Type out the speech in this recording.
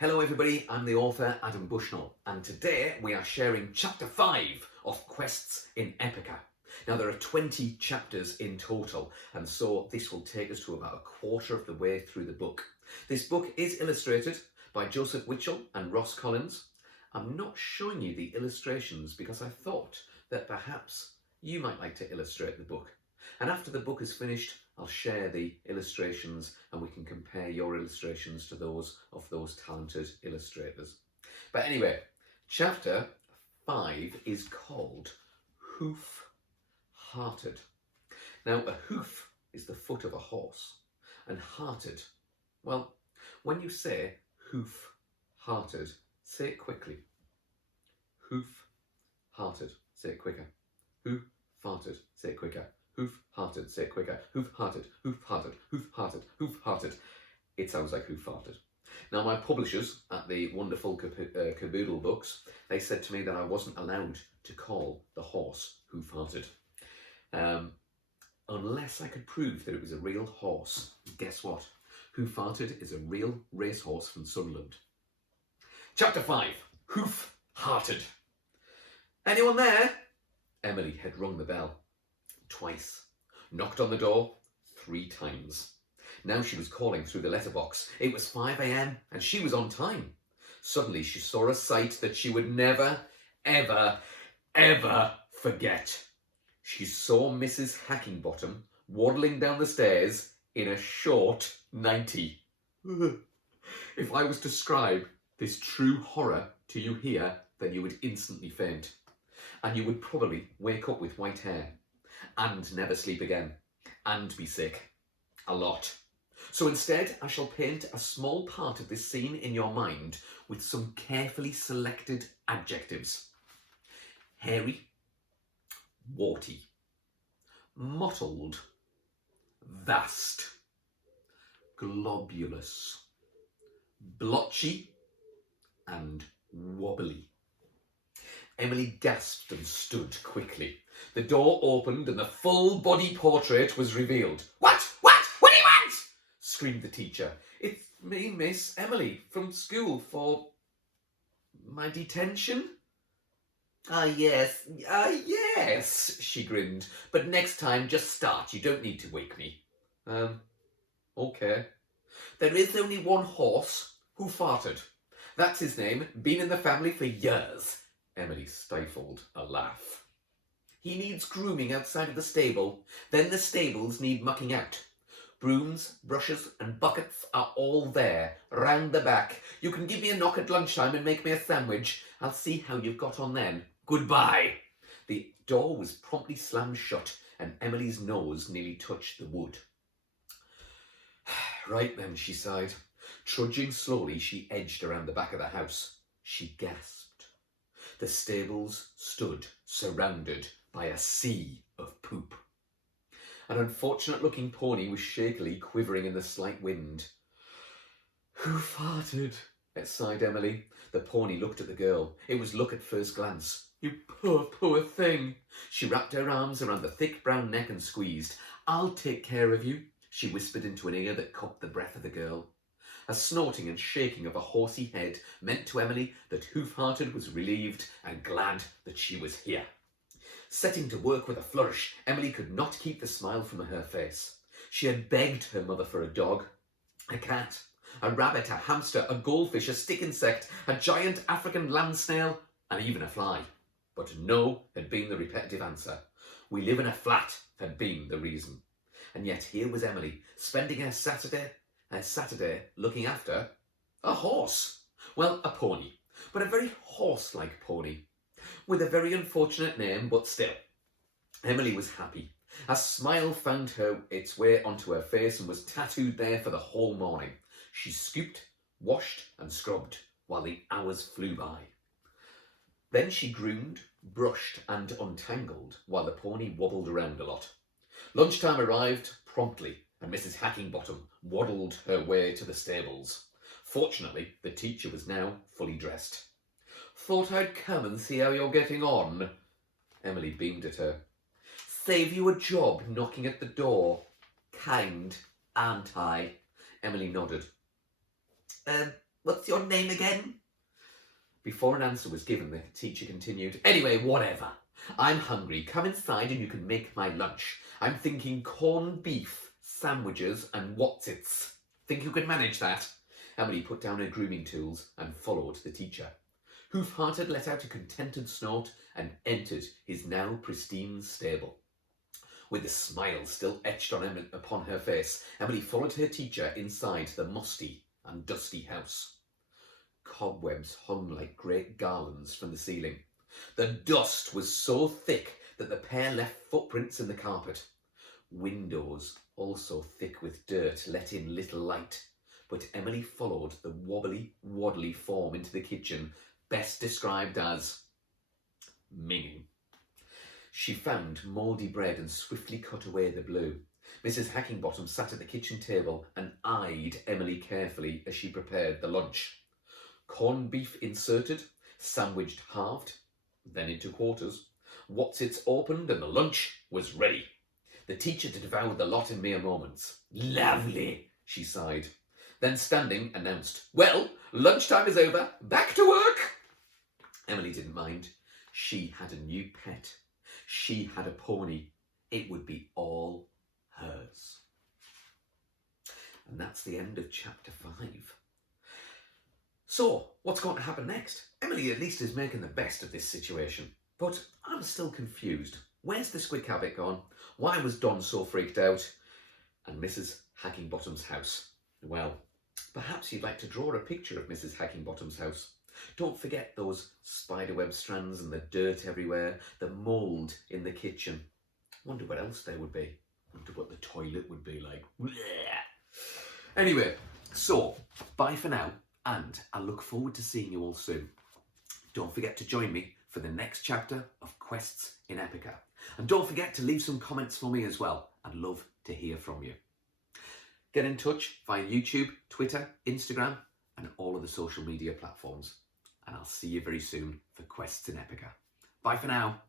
Hello everybody, I'm the author Adam Bushnell, and today we are sharing chapter 5 of Quests in Epica. Now there are 20 chapters in total, and so this will take us to about a quarter of the way through the book. This book is illustrated by Joseph Witchell and Ross Collins. I'm not showing you the illustrations because I thought that perhaps you might like to illustrate the book. And after the book is finished, I'll share the illustrations and we can compare your illustrations to those of those talented illustrators. But anyway, chapter 5 is called Hoof-Hearted. Now, a hoof is the foot of a horse, and hearted, well, when you say hoof-hearted, say it quickly. Hoof-hearted, say it quicker. Hoof-hearted, say it quicker. Hoof-hearted, say it quicker. Hoof-hearted, hoof-hearted, hoof-hearted, hoof-hearted. It sounds like hoof-hearted. Now, my publishers at the wonderful Caboodle Books, they said to me that I wasn't allowed to call the horse hoof-hearted unless I could prove that it was a real horse. Guess what? Hoof-hearted is a real racehorse from Sunderland. Chapter 5, Hoof-hearted. Anyone there? Emily had rung the bell. Twice. Knocked on the door 3 times. Now she was calling through the letterbox. It was 5 a.m. and she was on time. Suddenly she saw a sight that she would never, ever, ever forget. She saw Mrs. Hackingbottom waddling down the stairs in a short 90. If I was to describe this true horror to you here, then you would instantly faint. And you would probably wake up with white hair. And never sleep again, and be sick. A lot. So instead, I shall paint a small part of this scene in your mind with some carefully selected adjectives. Hairy, warty, mottled, vast, globulous, blotchy, and wobbly. Emily gasped and stood quickly. The door opened and the full body portrait was revealed. What? What do you want? Screamed the teacher. It's me, Miss Emily, from school for my detention. Yes, she grinned. But next time, just start. You don't need to wake me. Okay. There is only one horse who farted. That's his name. Been in the family for years. Emily stifled a laugh. He needs grooming outside of the stable. Then the stables need mucking out. Brooms, brushes and buckets are all there, round the back. You can give me a knock at lunchtime and make me a sandwich. I'll see how you've got on then. Goodbye. The door was promptly slammed shut and Emily's nose nearly touched the wood. Right then, she sighed. Trudging slowly, she edged around the back of the house. She gasped. The stables stood surrounded by a sea of poop. An unfortunate-looking pony was shakily quivering in the slight wind. Who farted? Sighed Emily. The pony looked at the girl. It was luck at first glance. You poor, poor thing. She wrapped her arms around the thick brown neck and squeezed. I'll take care of you, she whispered into an ear that caught the breath of the girl. A snorting and shaking of a horsey head meant to Emily that Hoof-hearted was relieved and glad that she was here. Setting to work with a flourish, Emily could not keep the smile from her face. She had begged her mother for a dog, a cat, a rabbit, a hamster, a goldfish, a stick insect, a giant African land snail, and even a fly. But no had been the repetitive answer. We live in a flat had been the reason. And yet here was Emily, spending her Saturday looking after a horse. Well, a pony, but a very horse-like pony, with a very unfortunate name, but still. Emily was happy. A smile found its way onto her face and was tattooed there for the whole morning. She scooped, washed and scrubbed while the hours flew by. Then she groomed, brushed and untangled while the pony wobbled around a lot. Lunchtime arrived promptly and Mrs. Hackingbottom waddled her way to the stables. Fortunately, the teacher was now fully dressed. Thought I'd come and see how you're getting on. Emily beamed at her. Save you a job knocking at the door. Kind, aren't I? Emily nodded. What's your name again? Before an answer was given, the teacher continued, Anyway, whatever. I'm hungry. Come inside and you can make my lunch. I'm thinking corned beef, sandwiches and whatsits. Think you can manage that? Emily put down her grooming tools and followed the teacher. Hoof-Hearted let out a contented snort and entered his now pristine stable. With a smile still etched upon her face, Emily followed her teacher inside the musty and dusty house. Cobwebs hung like great garlands from the ceiling. The dust was so thick that the pair left footprints in the carpet. Windows, also thick with dirt, let in little light. But Emily followed the wobbly, waddly form into the kitchen, best described as minging. She found mouldy bread and swiftly cut away the blue. Mrs. Hackingbottom sat at the kitchen table and eyed Emily carefully as she prepared the lunch. Corned beef inserted, sandwiched halved, then into quarters. Whatsits opened and the lunch was ready. The teacher devoured the lot in mere moments. Lovely, she sighed. Then standing, announced, Well, lunchtime is over. Back to work. Emily didn't mind. She had a new pet. She had a pony. It would be all hers. And that's the end of chapter 5. So, what's going to happen next? Emily at least is making the best of this situation. But I'm still confused. Where's the squid habit gone? Why was Don so freaked out? And Mrs. Hackingbottom's house? Well, perhaps you'd like to draw a picture of Mrs. Hackingbottom's house. Don't forget those spiderweb strands and the dirt everywhere, the mould in the kitchen. Wonder what else there would be. Wonder what the toilet would be like. Anyway, so bye for now, and I look forward to seeing you all soon. Don't forget to join me for the next chapter of Quests in Epica. And don't forget to leave some comments for me as well. I'd love to hear from you. Get in touch via YouTube, Twitter, Instagram, and all of the social media platforms. And I'll see you very soon for Quests in Epica. Bye for now.